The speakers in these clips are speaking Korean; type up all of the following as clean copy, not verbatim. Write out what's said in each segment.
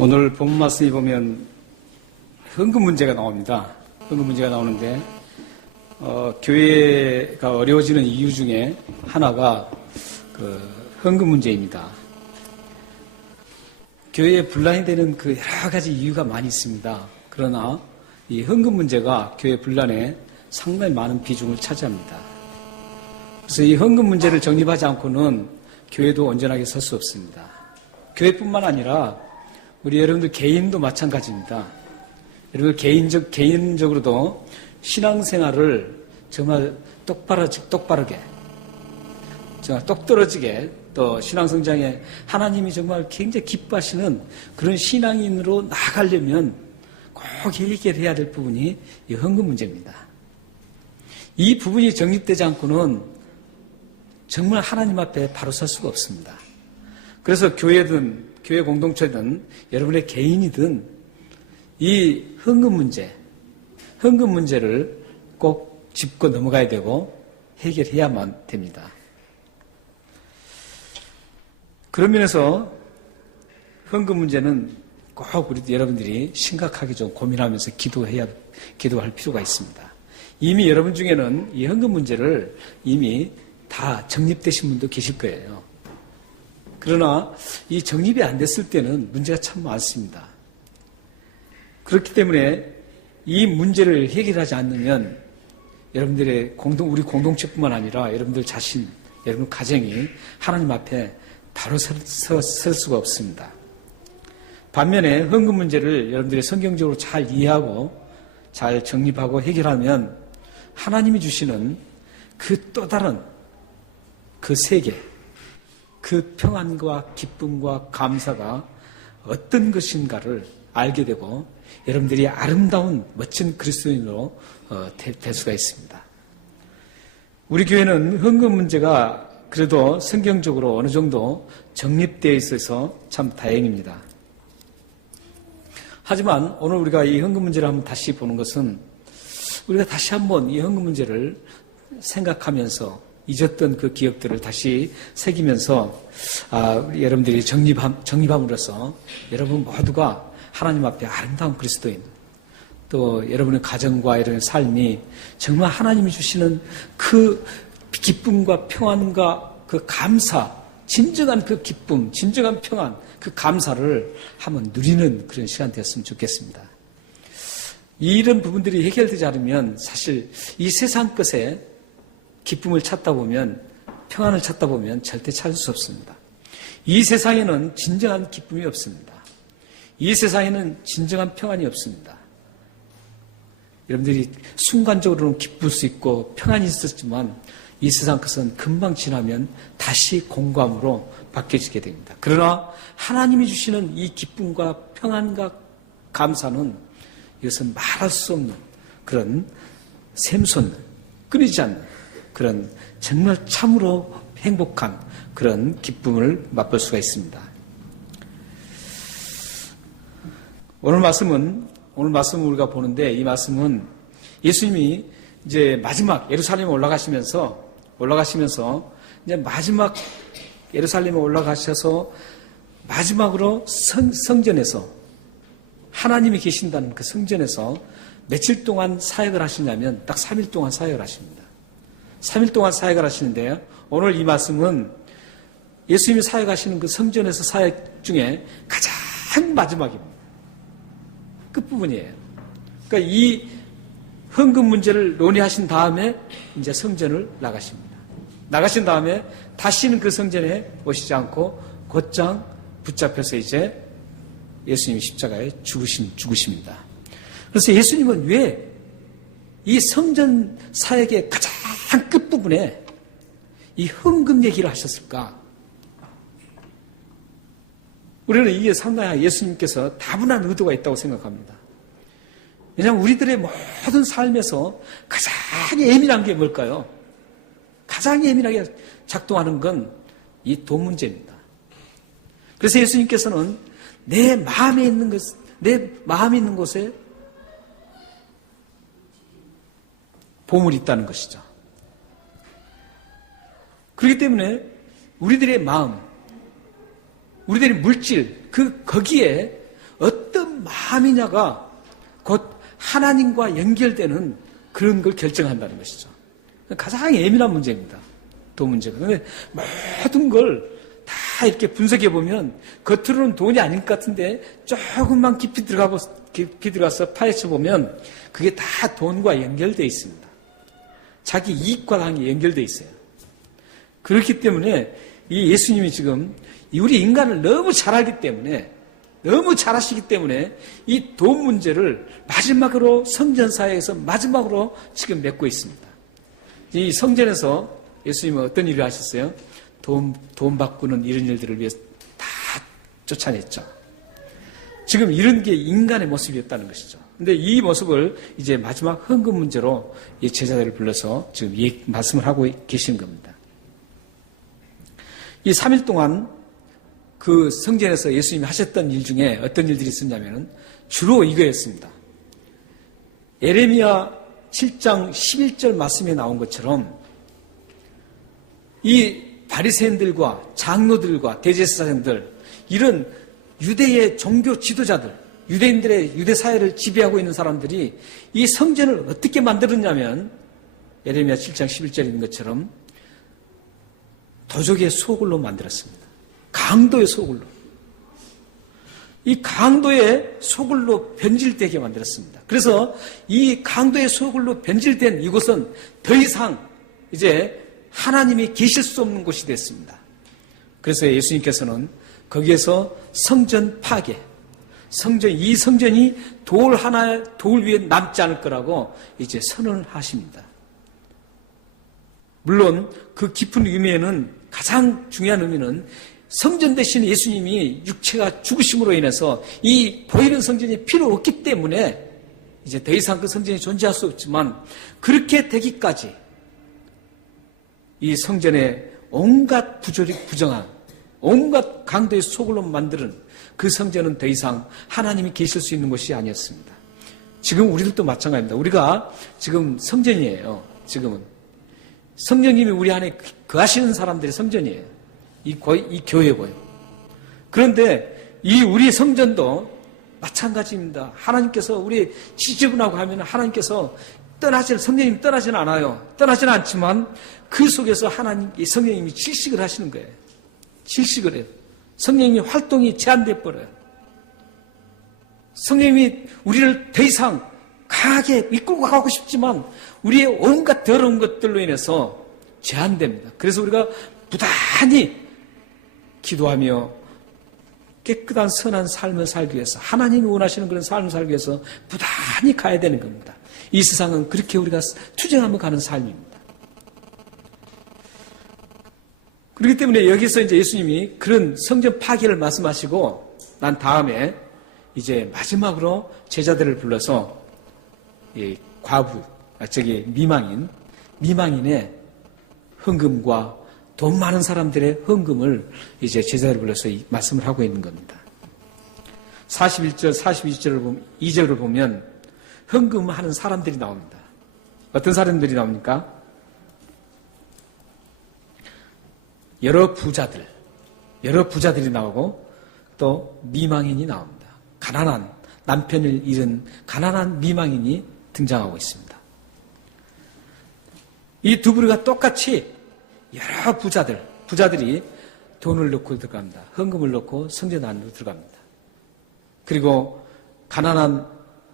오늘 본문 말씀에 보면 헌금 문제가 나옵니다. 헌금 문제가 나오는데 교회가 어려워지는 이유 중에 하나가 헌금 문제입니다. 교회에 분란이 되는 그 여러 가지 이유가 많이 있습니다. 그러나 이 헌금 문제가 교회 분란에 상당히 많은 비중을 차지합니다. 그래서 이 헌금 문제를 정립하지 않고는 교회도 온전하게 설 수 없습니다. 교회뿐만 아니라 우리 여러분들 개인도 마찬가지입니다. 여러분 개인적으로도 신앙생활을 정말 똑바르게, 정말 똑떨어지게 또 신앙성장에 하나님이 정말 굉장히 기뻐하시는 그런 신앙인으로 나아가려면 꼭 해결해야 될 부분이 이 헌금 문제입니다. 이 부분이 정립되지 않고는 정말 하나님 앞에 바로 설 수가 없습니다. 그래서 교회든 교회 공동체든 여러분의 개인이든 이 헌금 문제를 꼭 짚고 넘어가야 되고 해결해야만 됩니다. 그런 면에서 헌금 문제는 꼭 우리 여러분들이 심각하게 좀 고민하면서 기도할 필요가 있습니다. 이미 여러분 중에는 이 헌금 문제를 이미 다 정립되신 분도 계실 거예요. 그러나 이 정립이 안 됐을 때는 문제가 참 많습니다. 그렇기 때문에 이 문제를 해결하지 않으면 여러분들의 우리 공동체뿐만 아니라 여러분들 자신, 여러분 가정이 하나님 앞에 바로 설 수가 없습니다. 반면에 헌금 문제를 여러분들이 성경적으로 잘 이해하고 잘 정립하고 해결하면 하나님이 주시는 그 또 다른 그 세계, 그 평안과 기쁨과 감사가 어떤 것인가를 알게 되고 여러분들이 아름다운 멋진 그리스도인으로 될 수가 있습니다. 우리 교회는 헌금 문제가 그래도 성경적으로 어느 정도 정립되어 있어서 참 다행입니다. 하지만 오늘 우리가 이 헌금 문제를 한번 다시 보는 것은 우리가 다시 한번 이 헌금 문제를 생각하면서 잊었던 그 기억들을 다시 새기면서 우리 여러분들이 정립함으로써 여러분 모두가 하나님 앞에 아름다운 그리스도인, 또 여러분의 가정과 여러분의 삶이 정말 하나님이 주시는 그 기쁨과 평안과 그 감사, 진정한 그 기쁨, 진정한 평안, 그 감사를 한번 누리는 그런 시간 되었으면 좋겠습니다. 이런 부분들이 해결되지 않으면 사실 이 세상 것에 기쁨을 찾다 보면, 평안을 찾다 보면 절대 찾을 수 없습니다. 이 세상에는 진정한 기쁨이 없습니다. 이 세상에는 진정한 평안이 없습니다. 여러분들이 순간적으로는 기쁠 수 있고 평안이 있었지만 이 세상 것은 금방 지나면 다시 공감으로 바뀌어지게 됩니다. 그러나 하나님이 주시는 이 기쁨과 평안과 감사는 이것은 말할 수 없는 그런 샘솟는, 끊이지 않는 그런 정말 참으로 행복한 그런 기쁨을 맛볼 수가 있습니다. 오늘 말씀을 우리가 보는데 이 말씀은 예수님이 이제 마지막 예루살렘에 올라가시면서 이제 마지막 예루살렘에 올라가셔서 마지막으로 성전에서 하나님이 계신다는 그 성전에서 며칠 동안 사역을 하시냐면 딱 3일 동안 사역을 하십니다. 3일 동안 사역을 하시는데요. 오늘 이 말씀은 예수님이 사역하시는 그 성전에서 사역 중에 가장 마지막입니다. 끝부분이에요. 그러니까 이 헌금 문제를 논의하신 다음에 이제 성전을 나가십니다. 나가신 다음에 다시는 그 성전에 오시지 않고 곧장 붙잡혀서 이제 예수님이 십자가에 죽으십니다. 그래서 예수님은 왜 이 성전 사역의 가장 끝부분에 이 헌금 얘기를 하셨을까? 우리는 이게 상당히 예수님께서 다분한 의도가 있다고 생각합니다. 왜냐하면 우리들의 모든 삶에서 가장 예민한 게 뭘까요? 가장 예민하게 작동하는 건 이 돈 문제입니다. 그래서 예수님께서는 내 마음에 있는 곳에 보물이 있다는 것이죠. 그렇기 때문에 우리들의 마음, 우리들의 물질, 거기에 어떤 마음이냐가 곧 하나님과 연결되는 그런 걸 결정한다는 것이죠. 가장 예민한 문제입니다. 돈 문제가. 그런데 모든 걸 다 이렇게 분석해 보면 겉으로는 돈이 아닌 것 같은데 조금만 깊이 들어가서 파헤쳐 보면 그게 다 돈과 연결되어 있습니다. 자기 이익과 당이 연결되어 있어요. 그렇기 때문에 이 예수님이 지금 우리 인간을 너무 잘 알기 때문에, 너무 잘 아시기 때문에 이 돈 문제를 마지막으로 성전사회에서 마지막으로 지금 맺고 있습니다. 이 성전에서 예수님은 어떤 일을 하셨어요? 돈 바꾸는 이런 일들을 위해서 다 쫓아냈죠. 지금 이런 게 인간의 모습이었다는 것이죠. 근데 이 모습을 이제 마지막 헌금 문제로 이 제자들을 불러서 지금 말씀을 하고 계신 겁니다. 이 3일 동안 그 성전에서 예수님이 하셨던 일 중에 어떤 일들이 있었냐면 주로 이거였습니다. 예레미야 7장 11절 말씀에 나온 것처럼 이 바리새인들과 장로들과 대제사장들, 이런 유대의 종교 지도자들, 유대인들의 유대 사회를 지배하고 있는 사람들이 이 성전을 어떻게 만들었냐면 예레미야 7장 11절에 있는 것처럼 도적의 소굴로 만들었습니다. 강도의 소굴로. 이 강도의 소굴로 변질되게 만들었습니다. 그래서 이 강도의 소굴로 변질된 이곳은 더 이상 이제 하나님이 계실 수 없는 곳이 됐습니다. 그래서 예수님께서는 거기에서 성전 파괴, 이 성전이 돌 위에 남지 않을 거라고 이제 선언을 하십니다. 물론 그 깊은 의미에는 가장 중요한 의미는 성전 대신 예수님이 육체가 죽으심으로 인해서 이 보이는 성전이 필요 없기 때문에 이제 더 이상 그 성전이 존재할 수 없지만, 그렇게 되기까지 이 성전에 온갖 부정한, 온갖 강도의 소굴로 만드는 그 성전은 더 이상 하나님이 계실 수 있는 곳이 아니었습니다. 지금 우리들도 마찬가지입니다. 우리가 지금 성전이에요. 지금은 성령님이 우리 안에 거하시는 사람들이 성전이에요. 이 교회고요. 그런데 이 우리 성전도 마찬가지입니다. 하나님께서 우리 지저분하고 하면 하나님께서 성령님이 떠나지는 않아요. 떠나지는 않지만 그 속에서 성령님이 질식을 하시는 거예요. 질식을 해요. 성령님의 활동이 제한돼 버려요. 성령님이 우리를 더 이상 강하게 이끌고 가고 싶지만 우리의 온갖 더러운 것들로 인해서 제한됩니다. 그래서 우리가 부단히 기도하며 깨끗한 선한 삶을 살기 위해서, 하나님이 원하시는 그런 삶을 살기 위해서 부단히 가야 되는 겁니다. 이 세상은 그렇게 우리가 투쟁하며 가는 삶입니다. 그렇기 때문에 여기서 이제 예수님이 그런 성전 파괴를 말씀하시고 난 다음에 이제 마지막으로 제자들을 불러서 이 미망인의 헌금과 돈 많은 사람들의 헌금을 이제 제자들을 불러서 말씀을 하고 있는 겁니다. 41절, 42절을 보면 헌금하는 사람들이 나옵니다. 어떤 사람들이 나옵니까? 여러 부자들이 나오고 또 미망인이 나옵니다. 가난한, 남편을 잃은 가난한 미망인이 등장하고 있습니다. 이 두 부류가 똑같이 여러 부자들이 돈을 넣고 들어갑니다. 헌금을 넣고 성전 안으로 들어갑니다. 그리고 가난한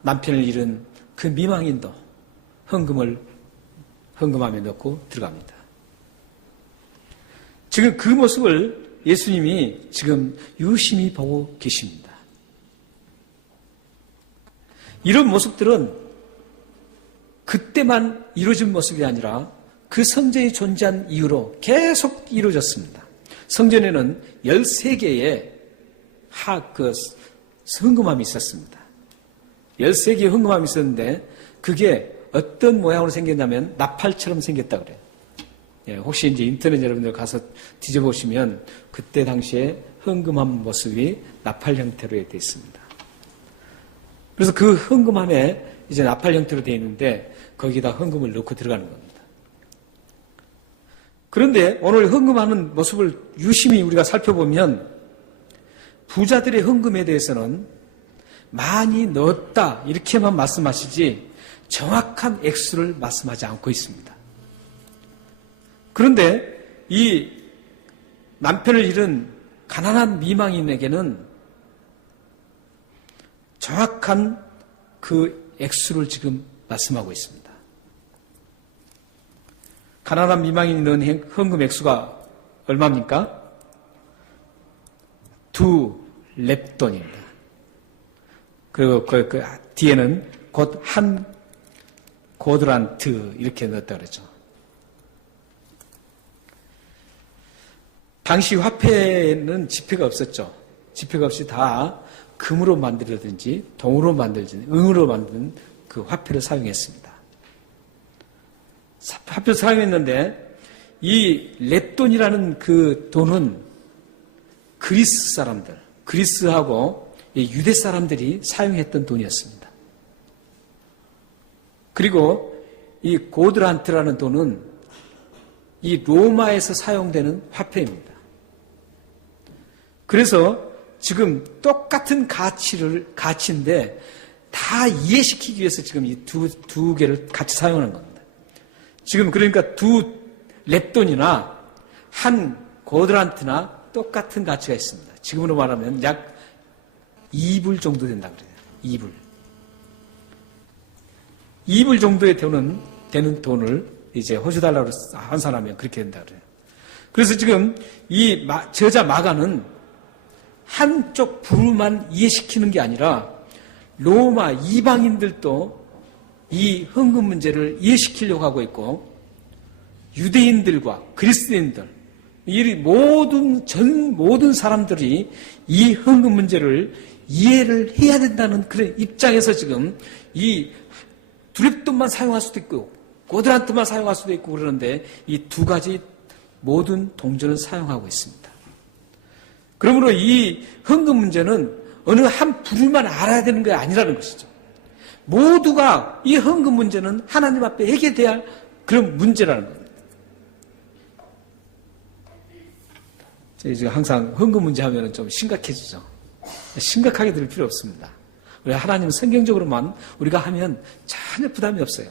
남편을 잃은 그 미망인도 헌금함에 넣고 들어갑니다. 지금 그 모습을 예수님이 지금 유심히 보고 계십니다. 이런 모습들은 그때만 이루어진 모습이 아니라 그 성전이 존재한 이후로 계속 이루어졌습니다. 성전에는 13개의 헌금함이 있었습니다. 13개의 헌금함이 있었는데 그게 어떤 모양으로 생겼냐면 나팔처럼 생겼다 그래요. 예, 혹시 이제 인터넷 여러분들 가서 뒤져보시면 그때 당시에 헌금함 모습이 나팔 형태로 되어 있습니다. 그래서 그 헌금함에 이제 나팔 형태로 되어 있는데 거기다 헌금을 넣고 들어가는 겁니다. 그런데 오늘 헌금하는 모습을 유심히 우리가 살펴보면 부자들의 헌금에 대해서는 많이 넣었다 이렇게만 말씀하시지 정확한 액수를 말씀하지 않고 있습니다. 그런데 이 남편을 잃은 가난한 미망인에게는 정확한 그 액수를 지금 말씀하고 있습니다. 가난한 미망인이 넣은 헌금 액수가 얼마입니까? 2렙돈입니다. 그리고 그 뒤에는 곧 한 고드란트 이렇게 넣었다 그러죠. 당시 화폐에는 지폐가 없었죠. 지폐가 없이 다 금으로 만들든지 동으로 만들든지 은으로 만든 그 화폐를 사용했습니다. 화폐를 사용했는데 이 렙돈이라는 그 돈은 그리스 사람들, 그리스하고 유대 사람들이 사용했던 돈이었습니다. 그리고 이 고드란트라는 돈은 이 로마에서 사용되는 화폐입니다. 그래서 지금 똑같은 가치인데 다 이해시키기 위해서 지금 이 두 개를 같이 사용하는 겁니다. 지금 그러니까 2렙돈이나 한 고드란트나 똑같은 가치가 있습니다. 지금으로 말하면 약 2불 정도 된다 그래요. 2불. 2불 정도의 되는 돈을 이제 호주 달러로 환산하면 그렇게 된다 그래요. 그래서 지금 이 저자 마가는 한쪽 부류만 이해시키는 게 아니라 로마 이방인들도 이 헌금 문제를 이해시키려고 하고 있고 유대인들과 그리스도인들 이 모든 사람들이 이 헌금 문제를 이해를 해야 된다는 그런 입장에서 지금 이 두렙돈만 사용할 수도 있고 고드란트만 사용할 수도 있고 그러는데 이 두 가지 모든 동전을 사용하고 있습니다. 그러므로 이 헌금 문제는 어느 한 부류만 알아야 되는 게 아니라는 것이죠. 모두가 이 헌금 문제는 하나님 앞에 해결돼야 할 그런 문제라는 겁니다. 제가 항상 헌금 문제 하면 좀 심각해지죠. 심각하게 들 필요 없습니다. 우리 하나님 성경적으로만 우리가 하면 전혀 부담이 없어요.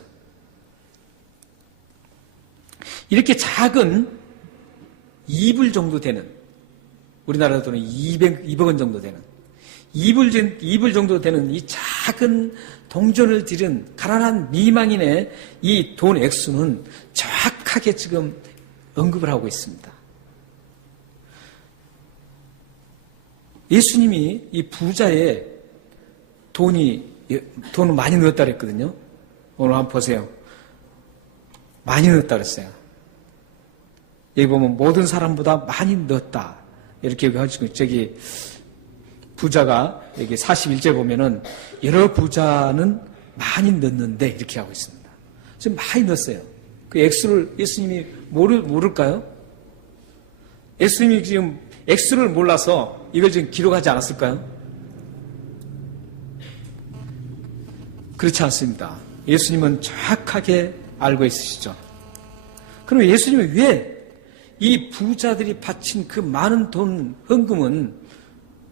이렇게 작은 2불 정도 되는 우리나라 돈은 200억 원 정도 되는 2불 정도 되는 이 작은 동전을 들인 가난한 미망인의 이 돈 액수는 정확하게 지금 언급을 하고 있습니다. 예수님이 이 부자의 돈을 많이 넣었다 그랬거든요. 오늘 한번 보세요. 많이 넣었다 그랬어요. 여기 보면 모든 사람보다 많이 넣었다. 이렇게 해가지고 저기 부자가 여기 41절 보면은 여러 부자는 많이 넣었는데 이렇게 하고 있습니다. 지금 많이 넣었어요. 그 액수를 예수님이 모를까요? 예수님이 지금 액수를 몰라서 이걸 지금 기록하지 않았을까요? 그렇지 않습니다. 예수님은 정확하게 알고 있으시죠. 그럼 예수님은 왜 이 부자들이 바친 그 많은 돈 헌금은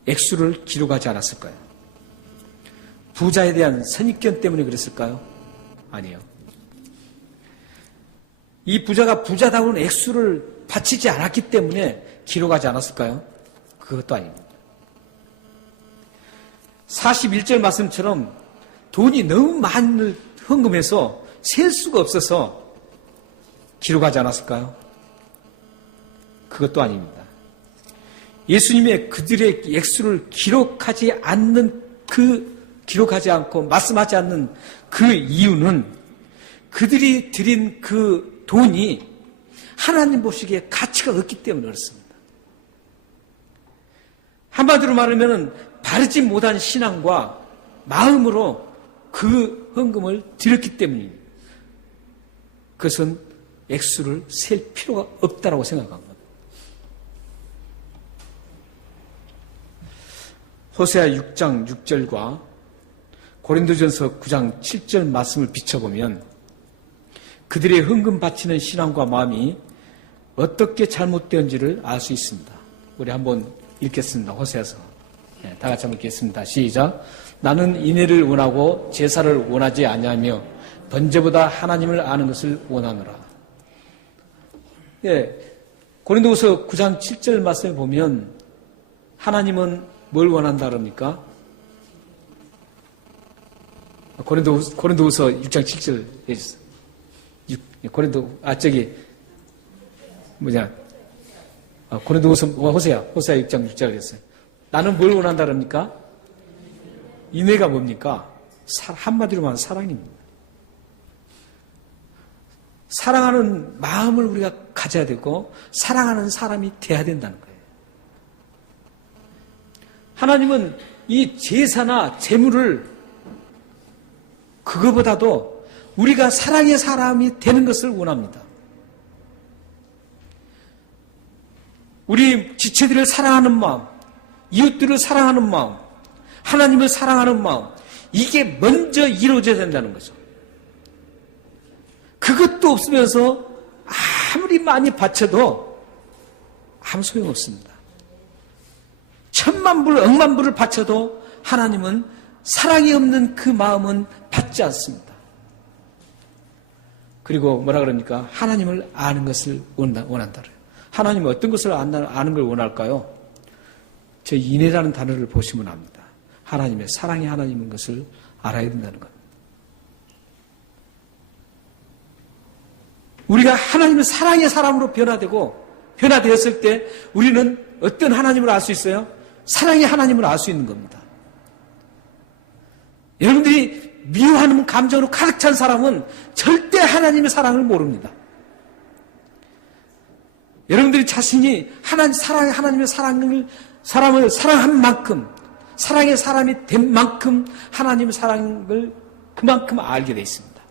액수를 기록하지 않았을까요? 부자에 대한 선입견 때문에 그랬을까요? 아니에요. 이 부자가 부자다운 액수를 바치지 않았기 때문에 기록하지 않았을까요? 그것도 아닙니다. 41절 말씀처럼 돈이 너무 많이 헌금해서 셀 수가 없어서 기록하지 않았을까요? 그것도 아닙니다. 예수님의 그들의 액수를 기록하지 않고 말씀하지 않는 그 이유는 그들이 드린 그 돈이 하나님 보시기에 가치가 없기 때문에 그렇습니다. 한마디로 말하면 바르지 못한 신앙과 마음으로 그 헌금을 드렸기 때문입니다. 그것은 액수를 셀 필요가 없다라고 생각합니다. 호세아 6장 6절과 고린도전서 9장 7절 말씀을 비춰보면 그들의 헌금 바치는 신앙과 마음이 어떻게 잘못되었는지를 알 수 있습니다. 우리 한번 읽겠습니다. 호세아서. 다 같이 한번 읽겠습니다. 시작. 나는 인애를 원하고 제사를 원하지 아니하며 번제보다 하나님을 아는 것을 원하노라. 예, 고린도후서 9장 7절 말씀을 보면 하나님은 뭘 원한다 그럽니까? 고린도후서 6장 7절 해주세요. 고린도후서 호세아 6장 6절 그랬어요. 나는 뭘 원한다 그럽니까? 인애가 뭡니까? 한마디로 말하면 사랑입니다. 사랑하는 마음을 우리가 가져야 되고 사랑하는 사람이 돼야 된다는 거예요. 하나님은 이 제사나 제물을 그거보다도 우리가 사랑의 사람이 되는 것을 원합니다. 우리 지체들을 사랑하는 마음, 이웃들을 사랑하는 마음, 하나님을 사랑하는 마음, 이게 먼저 이루어져야 된다는 거죠. 그것도 없으면서 아무리 많이 바쳐도 아무 소용없습니다. 천만 불, 억만 불을 바쳐도 하나님은 사랑이 없는 그 마음은 받지 않습니다. 그리고 뭐라 그럽니까? 하나님을 아는 것을 원한다. 하나님은 어떤 것을 아는 걸 원할까요? 저 인애라는 단어를 보시면 압니다. 하나님의 사랑이 하나님인 것을 알아야 된다는 것. 우리가 하나님의 사랑의 사람으로 변화되었을 때 우리는 어떤 하나님을 알 수 있어요? 사랑의 하나님을 알 수 있는 겁니다. 여러분들이 미워하는 감정으로 가득 찬 사람은 절대 하나님의 사랑을 모릅니다. 여러분들이 자신이 하나님의 사랑을 사랑한 만큼, 사랑의 사람이 된 만큼 하나님의 사랑을 그만큼 알게 되어 있습니다.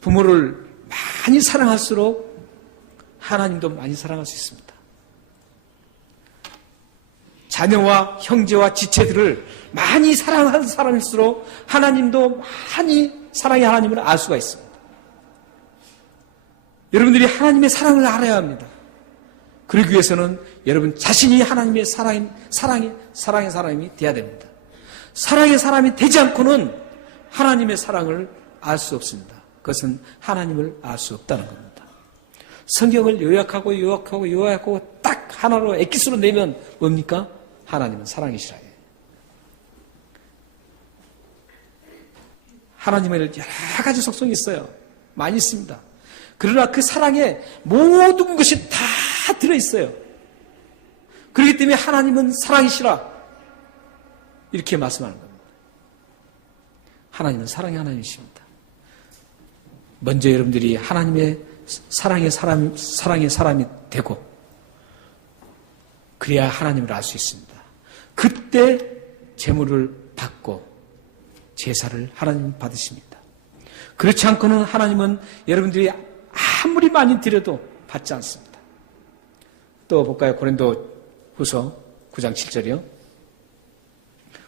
부모를 많이 사랑할수록 하나님도 많이 사랑할 수 있습니다. 자녀와 형제와 지체들을 많이 사랑하는 사람일수록 하나님도 많이 사랑의 하나님을 알 수가 있습니다. 여러분들이 하나님의 사랑을 알아야 합니다. 그러기 위해서는 여러분 자신이 하나님의 사랑의 사람이 되어야 됩니다. 사랑의 사람이 되지 않고는 하나님의 사랑을 알 수 없습니다. 그것은 하나님을 알 수 없다는 겁니다. 성경을 요약하고 딱 하나로 엑기스로 내면 뭡니까? 하나님은 사랑이시라. 하나님은 여러 가지 속성이 있어요. 많이 있습니다. 그러나 그 사랑에 모든 것이 다 들어있어요. 그렇기 때문에 하나님은 사랑이시라. 이렇게 말씀하는 겁니다. 하나님은 사랑의 하나님이십니다. 먼저 여러분들이 하나님의 사랑의 사람이 되고 그래야 하나님을 알 수 있습니다. 그때 제물을 받고 제사를 하나님 받으십니다. 그렇지 않고는 하나님은 여러분들이 아무리 많이 드려도 받지 않습니다. 또 볼까요? 고린도후서 9장 7절이요.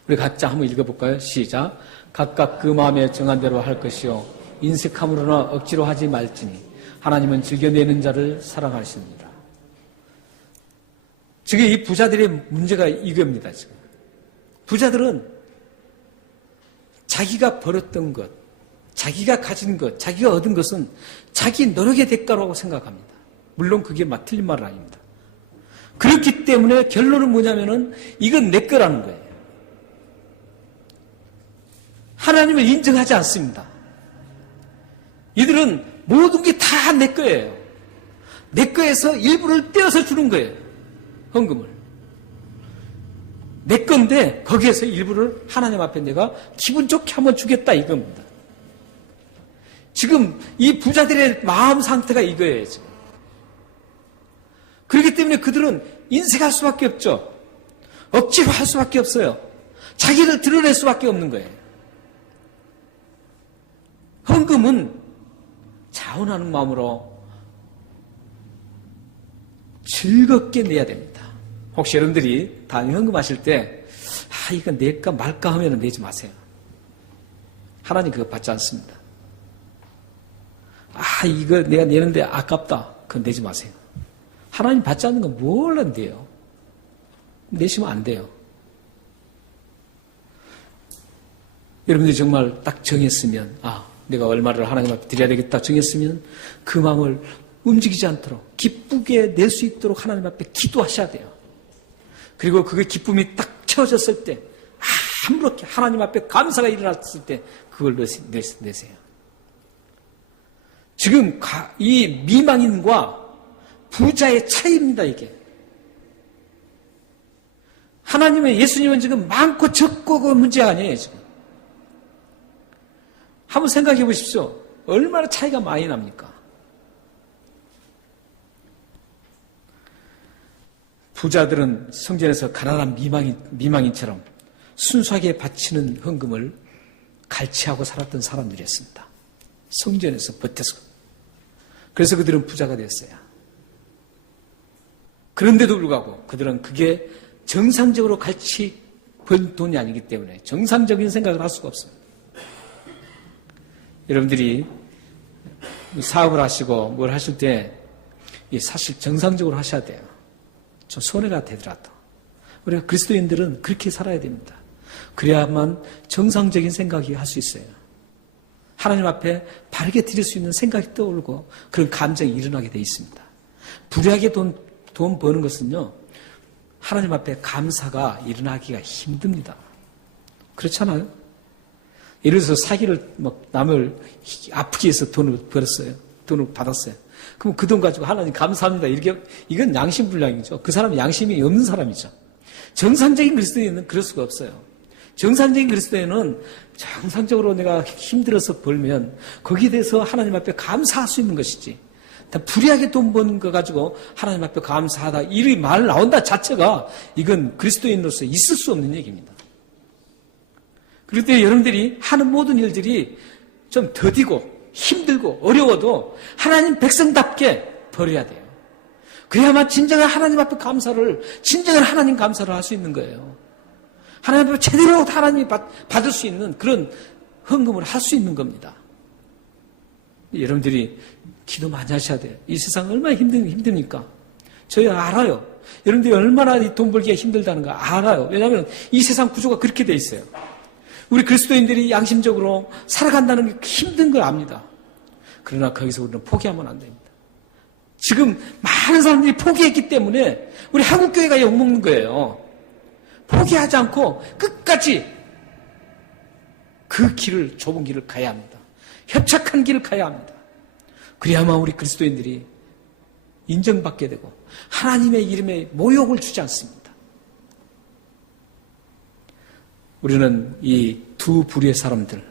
우리 각자 한번 읽어볼까요? 시작. 각각 그 마음에 정한 대로 할 것이요 인색함으로나 억지로 하지 말지니 하나님은 즐겨내는 자를 사랑하시느니라. 지금 이 부자들의 문제가 이겁니다. 지금 부자들은 자기가 벌었던 것, 자기가 가진 것, 자기가 얻은 것은 자기 노력의 대가라고 생각합니다. 물론 그게 틀린 말은 아닙니다. 그렇기 때문에 결론은 뭐냐면은 이건 내 거라는 거예요. 하나님을 인정하지 않습니다. 이들은 모든 게 다 내 거예요. 내 거에서 일부를 떼어서 주는 거예요. 헌금을. 내 건데 거기에서 일부를 하나님 앞에 내가 기분 좋게 한번 주겠다 이겁니다. 지금 이 부자들의 마음 상태가 이거예요. 지금. 그렇기 때문에 그들은 인색할 수밖에 없죠. 억지로 할 수밖에 없어요. 자기를 드러낼 수밖에 없는 거예요. 헌금은 자원하는 마음으로 즐겁게 내야 됩니다. 혹시 여러분들이 다음에 헌금하실 때 이거 낼까 말까 하면 내지 마세요. 하나님 그거 받지 않습니다. 이거 내가 내는데 아깝다. 그건 내지 마세요. 하나님 받지 않는 건 뭘 안 돼요? 내시면 안 돼요. 여러분들이 정말 딱 정했으면, 내가 얼마를 하나님 앞에 드려야 되겠다 정했으면 그 마음을 움직이지 않도록 기쁘게 낼 수 있도록 하나님 앞에 기도하셔야 돼요. 그리고 그 기쁨이 딱 채워졌을 때 아무렇게 하나님 앞에 감사가 일어났을 때 그걸 내세요. 지금 이 미망인과 부자의 차이입니다, 이게. 하나님의 예수님은 지금 많고 적고가 문제 아니에요, 지금. 한번 생각해 보십시오. 얼마나 차이가 많이 납니까? 부자들은 성전에서 가난한 미망인처럼 순수하게 바치는 헌금을 갈취하고 살았던 사람들이었습니다. 성전에서 버텨서. 그래서 그들은 부자가 됐어요. 그런데도 불구하고 그들은 그게 정상적으로 갈취 번 돈이 아니기 때문에 정상적인 생각을 할 수가 없습니다. 여러분들이 사업을 하시고 뭘 하실 때 사실 정상적으로 하셔야 돼요. 좀 손해가 되더라도. 우리가 그리스도인들은 그렇게 살아야 됩니다. 그래야만 정상적인 생각이 할 수 있어요. 하나님 앞에 바르게 드릴 수 있는 생각이 떠오르고 그런 감정이 일어나게 돼 있습니다. 불의하게 돈 버는 것은요, 하나님 앞에 감사가 일어나기가 힘듭니다. 그렇잖아요? 예를 들어서 사기를 남을 아프게 해서 돈을 벌었어요. 돈을 받았어요. 그럼 그 돈 가지고 하나님 감사합니다. 이건 양심불량이죠. 그 사람은 양심이 없는 사람이죠. 정상적인 그리스도인은 그럴 수가 없어요. 정상적인 그리스도인은 정상적으로 내가 힘들어서 벌면 거기에 대해서 하나님 앞에 감사할 수 있는 것이지. 불의하게 돈 버는 거 가지고 하나님 앞에 감사하다. 이 말 나온다 자체가 이건 그리스도인으로서 있을 수 없는 얘기입니다. 그럴 때 여러분들이 하는 모든 일들이 좀 더디고 힘들고 어려워도 하나님 백성답게 벌여야 돼요. 그래야만 진정한 하나님 앞에 진정한 하나님 감사를 할 수 있는 거예요. 하나님 앞에 제대로 하나님이 받을 수 있는 그런 헌금을 할 수 있는 겁니다. 여러분들이 기도 많이 하셔야 돼요. 이 세상 얼마나 힘듭니까? 저희 알아요. 여러분들이 얼마나 돈 벌기가 힘들다는 거 알아요. 왜냐하면 이 세상 구조가 그렇게 돼 있어요. 우리 그리스도인들이 양심적으로 살아간다는 게 힘든 걸 압니다. 그러나 거기서 우리는 포기하면 안 됩니다. 지금 많은 사람들이 포기했기 때문에 우리 한국교회가 욕먹는 거예요. 포기하지 않고 끝까지 그 좁은 길을 가야 합니다. 협착한 길을 가야 합니다. 그래야만 우리 그리스도인들이 인정받게 되고 하나님의 이름에 모욕을 주지 않습니다. 우리는 이 두 부류의 사람들,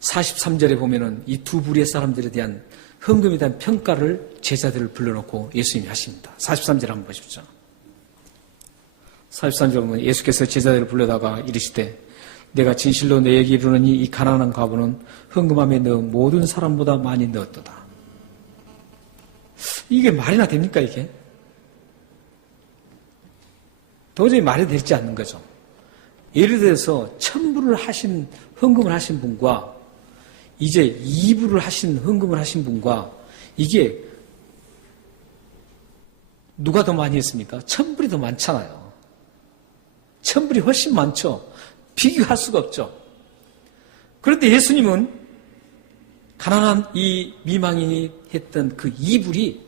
43절에 보면은 이 두 부류의 사람들에 대한 헌금에 대한 평가를 제자들을 불러놓고 예수님이 하십니다. 43절 한번 보십시오. 43절 보면 예수께서 제자들을 불러다가 이르시되 내가 진실로 너에게 이르노니 이 가난한 과부는 헌금함에 넣어 모든 사람보다 많이 넣었도다. 이게 말이나 됩니까 이게? 도저히 말이 되지 않는 거죠. 예를 들어서 1000불을 하신 헌금을 하신 분과 이제 2불을 하신 헌금을 하신 분과 이게 누가 더 많이 했습니까? 1000불이 더 많잖아요. 1000불이 훨씬 많죠. 비교할 수가 없죠. 그런데 예수님은 가난한 이 미망인이 했던 그 2불이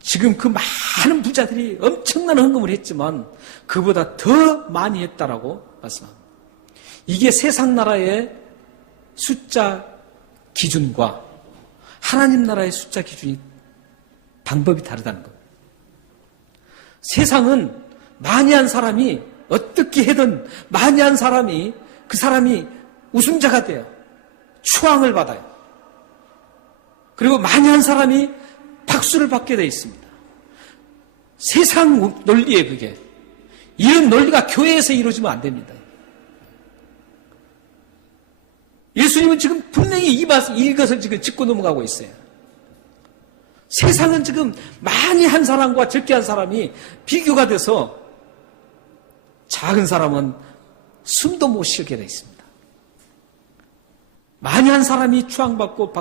지금 그 많은 부자들이 엄청난 헌금을 했지만 그보다 더 많이 했다라고 말씀합니다. 이게 세상 나라의 숫자 기준과 하나님 나라의 숫자 기준이 방법이 다르다는 겁니다. 세상은 많이 한 사람이 어떻게 해든 많이 한 사람이 그 사람이 우승자가 돼요. 추앙을 받아요. 그리고 많이 한 사람이 박수를 받게 되어 있습니다. 세상 논리에 그게. 이런 논리가 교회에서 이루어지면 안 됩니다. 예수님은 지금 분명히 이것을 지금 짚고 넘어가고 있어요. 세상은 지금 많이 한 사람과 적게 한 사람이 비교가 돼서 작은 사람은 숨도 못 쉬게 되어 있습니다. 많이 한 사람이 추앙받고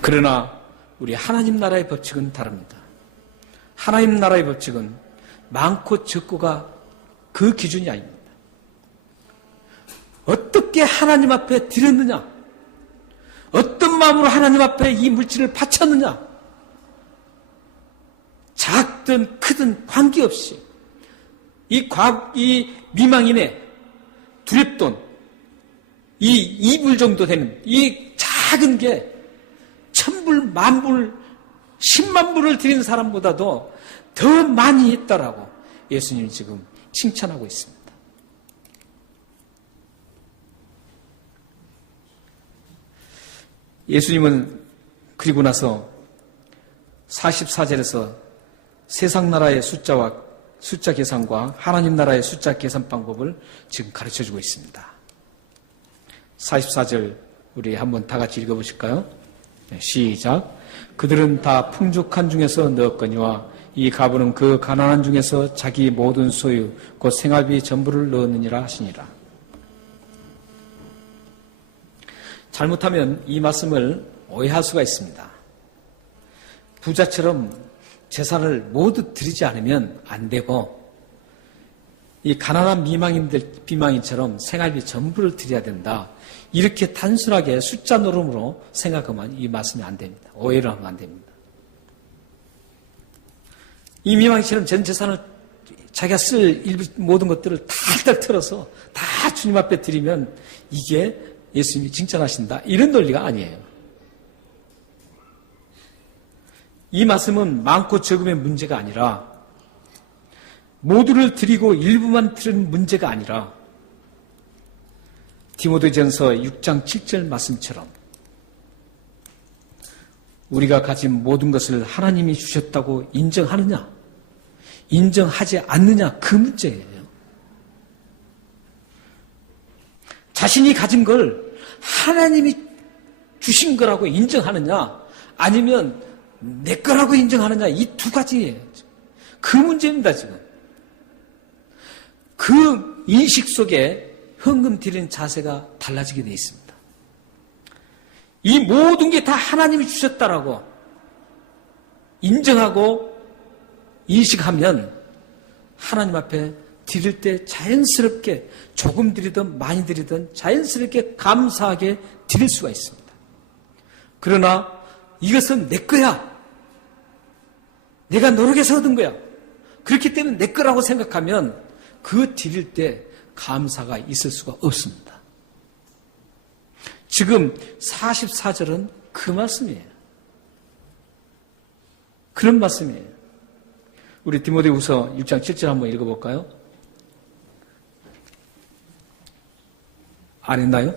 그러나 우리 하나님 나라의 법칙은 다릅니다. 하나님 나라의 법칙은 많고 적고가 그 기준이 아닙니다. 어떻게 하나님 앞에 드렸느냐? 어떤 마음으로 하나님 앞에 이 물질을 바쳤느냐? 작든 크든 관계없이 이 미망인의 두렵돈, 이 2불 정도 되는 이 작은 게 1000불, 10,000불, 10만 불을 드린 사람보다도 더 많이 했다라고 예수님이 지금 칭찬하고 있습니다. 예수님은 그리고 나서 44절에서 세상 나라의 숫자 계산과 하나님 나라의 숫자 계산 방법을 지금 가르쳐주고 있습니다. 44절 우리 한번 다 같이 읽어보실까요? 네, 시작. 그들은 다 풍족한 중에서 넣었거니와 이 가부는 그 가난한 중에서 자기 모든 소유 곧 생활비 전부를 넣었느니라 하시니라. 잘못하면 이 말씀을 오해할 수가 있습니다. 부자처럼 재산을 모두 드리지 않으면 안 되고 이 가난한 비망인처럼 생활비 전부를 드려야 된다. 이렇게 단순하게 숫자 노름으로 생각하면 이 말씀이 안 됩니다. 오해를 하면 안 됩니다. 이 미망인처럼 전 재산을 자기가 쓸 모든 것들을 탈탈 털어서 다 주님 앞에 드리면 이게 예수님이 칭찬하신다. 이런 논리가 아니에요. 이 말씀은 많고 적음의 문제가 아니라 모두를 드리고 일부만 드리는 문제가 아니라 디모데전서 6장 7절 말씀처럼 우리가 가진 모든 것을 하나님이 주셨다고 인정하느냐, 인정하지 않느냐 그 문제예요. 자신이 가진 걸 하나님이 주신 거라고 인정하느냐 아니면 내 거라고 인정하느냐 이 두 가지예요. 그 문제입니다. 지금 그 인식 속에 헌금 드리는 자세가 달라지게 되어 있습니다. 이 모든 게 다 하나님이 주셨다라고 인정하고 인식하면 하나님 앞에 드릴 때 자연스럽게 조금 드리든 많이 드리든 자연스럽게 감사하게 드릴 수가 있습니다. 그러나 이것은 내 거야. 내가 노력해서 얻은 거야. 그렇기 때문에 내 거라고 생각하면 그 드릴 때 감사가 있을 수가 없습니다. 지금 44절은 그 말씀이에요. 그런 말씀이에요. 우리 디모데후서 6장 7절 한번 읽어볼까요? 안 했나요?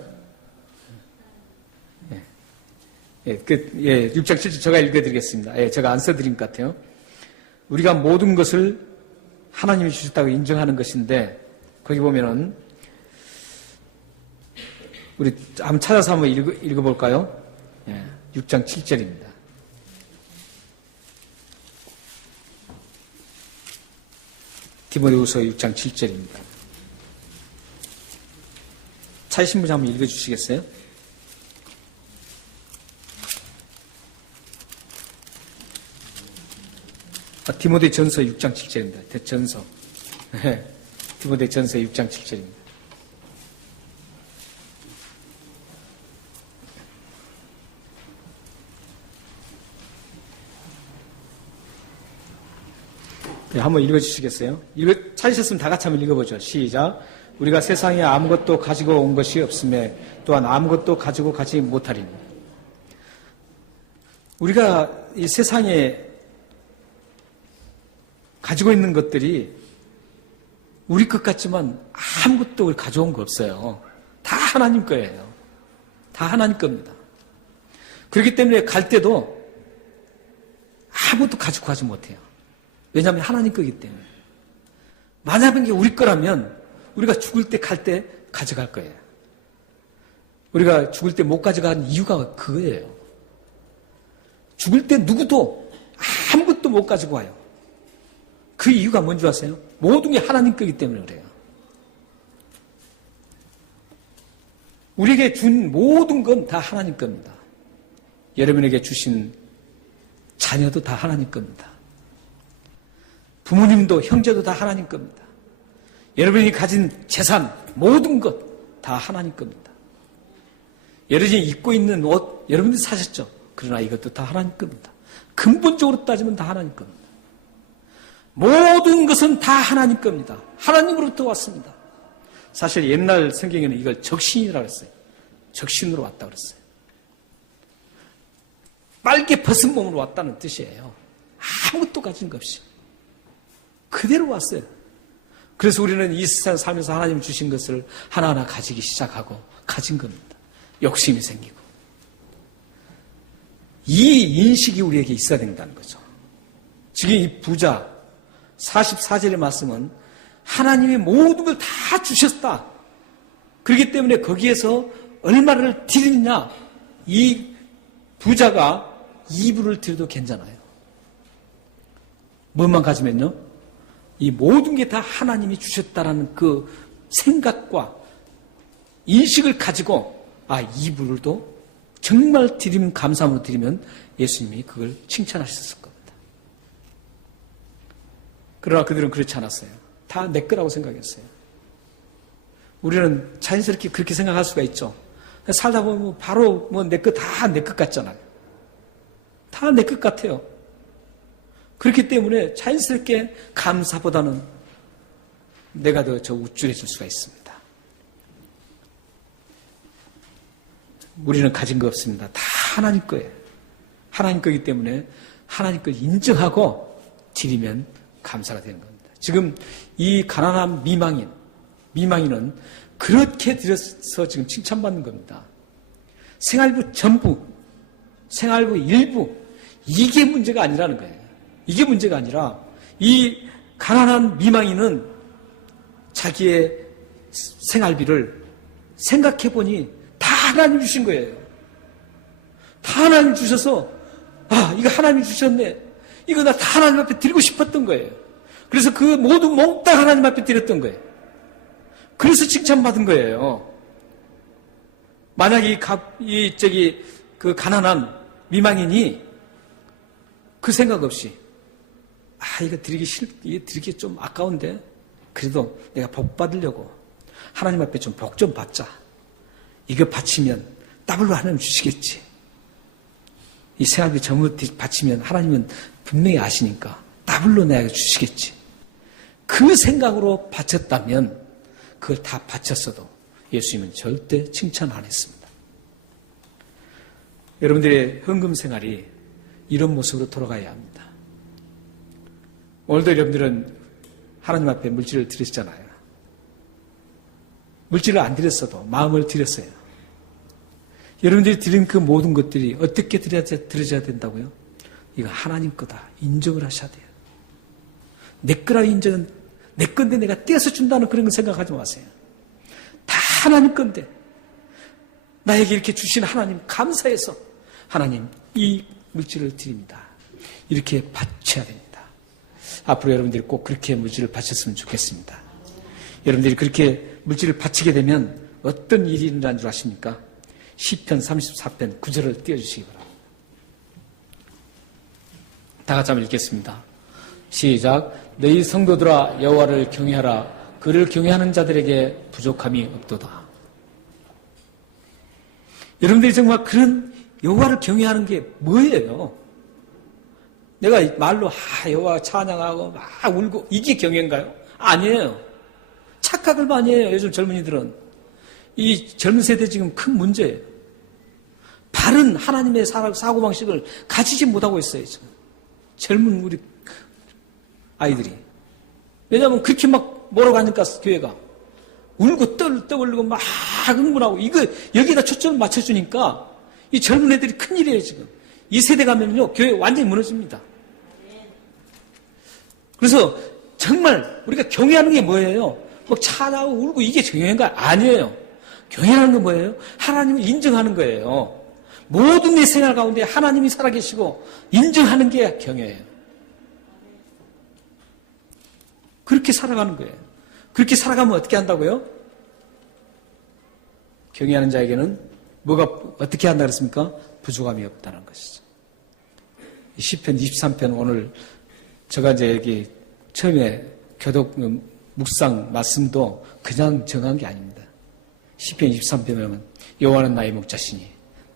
예, 6장 7절 제가 읽어드리겠습니다. 예, 제가 안 써드린 것 같아요. 우리가 모든 것을 하나님이 주셨다고 인정하는 것인데 거기 보면은 우리 한번 찾아서 한번 읽어볼까요? 예, 6장 7절입니다. 디모데후서 6장 7절입니다. 찾으신 분 한번 읽어주시겠어요? 디모데 전서 6장 7절입니다. 대전서. 디모데 전서 6장 7절입니다. 네, 한번 읽어주시겠어요? 찾으셨으면 다 같이 한번 읽어보죠. 시작. 우리가 세상에 아무것도 가지고 온 것이 없음에 또한 아무것도 가지고 가지 못하리니. 우리가 이 세상에 가지고 있는 것들이 우리 것 같지만 아무것도 우리 가져온 거 없어요. 다 하나님 거예요. 다 하나님 겁니다. 그렇기 때문에 갈 때도 아무것도 가지고 가지 못해요. 왜냐하면 하나님 거기 때문에. 만약에 우리 거라면 우리가 죽을 때 갈 때 가져갈 거예요. 우리가 죽을 때 못 가져간 이유가 그거예요. 죽을 때 누구도 아무것도 못 가지고 와요. 그 이유가 뭔지 아세요? 모든 게 하나님 거기 때문에 그래요. 우리에게 준 모든 건 다 하나님 겁니다. 여러분에게 주신 자녀도 다 하나님 겁니다. 부모님도 형제도 다 하나님 겁니다. 여러분이 가진 재산 모든 것 다 하나님 겁니다. 여러분이 입고 있는 옷, 여러분들이 사셨죠? 그러나 이것도 다 하나님 겁니다. 근본적으로 따지면 다 하나님 겁니다. 모든 것은 다 하나님 겁니다. 하나님으로부터 왔습니다. 사실 옛날 성경에는 이걸 적신이라고 했어요. 적신으로 왔다 그랬어요. 빨개 벗은 몸으로 왔다는 뜻이에요. 아무것도 가진 것 없이. 그대로 왔어요. 그래서 우리는 이 세상 살면서 하나님 주신 것을 하나하나 가지기 시작하고 가진 겁니다. 욕심이 생기고. 이 인식이 우리에게 있어야 된다는 거죠. 지금 이 부자 44절의 말씀은 하나님이 모든 걸 다 주셨다. 그렇기 때문에 거기에서 얼마를 드리느냐, 이 부자가 2불을 드려도 괜찮아요. 뭐만 가지면요, 이 모든 게 다 하나님이 주셨다라는 그 생각과 인식을 가지고 2불도 정말 드리면, 감사함으로 드리면 예수님이 그걸 칭찬하셨을 겁니다. 그러나 그들은 그렇지 않았어요. 다 내 거라고 생각했어요. 우리는 자연스럽게 그렇게 생각할 수가 있죠. 살다 보면 바로 내 거 다 내 것 같잖아요. 다 내 것 같아요. 그렇기 때문에 자연스럽게 감사보다는 내가 더 우쭐해질 수가 있습니다. 우리는 가진 거 없습니다. 다 하나님 거예요. 하나님 거기 때문에 하나님 걸 인정하고 드리면 감사가 되는 겁니다. 지금 이 가난한 미망인은 그렇게 드려서 지금 칭찬받는 겁니다. 생활부 전부, 생활부 일부, 이게 문제가 아니라는 거예요. 이게 문제가 아니라 이 가난한 미망인은 자기의 생활비를 생각해보니 다 하나님 주신 거예요. 다 하나님 주셔서 이거 하나님 주셨네. 이거 나 다 하나님 앞에 드리고 싶었던 거예요. 그래서 그 모든 몽땅 하나님 앞에 드렸던 거예요. 그래서 칭찬받은 거예요. 만약에 그 가난한 미망인이 그 생각 없이 이거 드리기 좀 아까운데 그래도 내가 복 받으려고 하나님 앞에 좀 복 좀 받자. 이거 바치면 더블로 하나님 주시겠지. 이 생활비 전부 바치면 하나님은 분명히 아시니까 더블로 내가 주시겠지. 그 생각으로 바쳤다면 그걸 다 바쳤어도 예수님은 절대 칭찬 안 했습니다. 여러분들의 헌금 생활이 이런 모습으로 돌아가야 합니다. 오늘도 여러분들은 하나님 앞에 물질을 드리시잖아요. 물질을 안 드렸어도 마음을 드렸어요. 여러분들이 드린 그 모든 것들이 어떻게 드려져야 된다고요? 이거 하나님 거다. 인정을 하셔야 돼요. 내 거라 인정은 내 건데 내가 떼어서 준다는 그런 거 생각하지 마세요. 다 하나님 건데 나에게 이렇게 주신 하나님 감사해서 하나님 이 물질을 드립니다. 이렇게 바쳐야 됩니다. 앞으로 여러분들이 꼭 그렇게 물질을 바쳤으면 좋겠습니다. 여러분들이 그렇게 물질을 바치게 되면 어떤 일이 일어나는 줄 아십니까? 시편 34편 9절을 띄워주시기 바랍니다. 다 같이 한번 읽겠습니다. 시작. 너희 성도들아 여호와를 경외하라. 그를 경외하는 자들에게 부족함이 없도다. 여러분들이 정말 그런 여호와를 경외하는 게 뭐예요? 내가 말로 여호와 찬양하고 막 울고 이게 경외인가요? 아니에요. 착각을 많이 해요. 요즘 젊은이들은. 이 젊은 세대 지금 큰 문제예요. 바른 하나님의 사고방식을 가지지 못하고 있어요. 지금. 젊은 우리 아이들이. 왜냐하면 그렇게 막 몰아가니까 교회가 울고 떠올리고 막 흥분하고 이거 여기다 초점을 맞춰주니까 이 젊은 애들이 큰일이에요. 지금 이 세대 가면요 교회 완전히 무너집니다. 그래서 정말 우리가 경외하는 게 뭐예요? 막 찬양하고 울고 이게 경외인가? 아니에요. 경외하는 건 뭐예요? 하나님을 인정하는 거예요. 모든 내 생활 가운데 하나님이 살아계시고 인정하는 게 경외예요. 그렇게 살아가는 거예요. 그렇게 살아가면 어떻게 한다고요? 경외하는 자에게는 뭐가 어떻게 한다 그랬습니까? 부족함이 없다는 것이죠. 시편 23편 오늘 제가 이제 여기 처음에 교독 묵상 말씀도 그냥 정한 게 아닙니다. 시편 23편에 보면 여호와는 나의 목자시니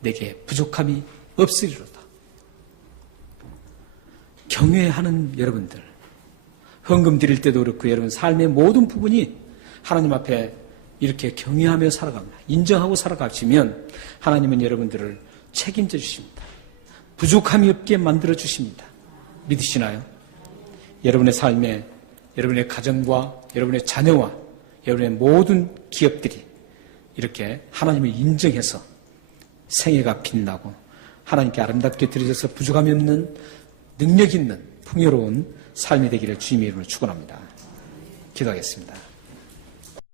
내게 부족함이 없으리로다. 경외하는 여러분들, 헌금 드릴 때도 그렇고 여러분 삶의 모든 부분이 하나님 앞에 이렇게 경외하며 살아갑니다. 인정하고 살아가시면 하나님은 여러분들을 책임져 주십니다. 부족함이 없게 만들어 주십니다. 믿으시나요? 여러분의 삶에 여러분의 가정과 여러분의 자녀와 여러분의 모든 기업들이 이렇게 하나님을 인정해서 생애가 빛나고 하나님께 아름답게 드려져서 부족함이 없는 능력 있는 풍요로운 삶이 되기를 주님의 이름으로 축원합니다. 기도하겠습니다.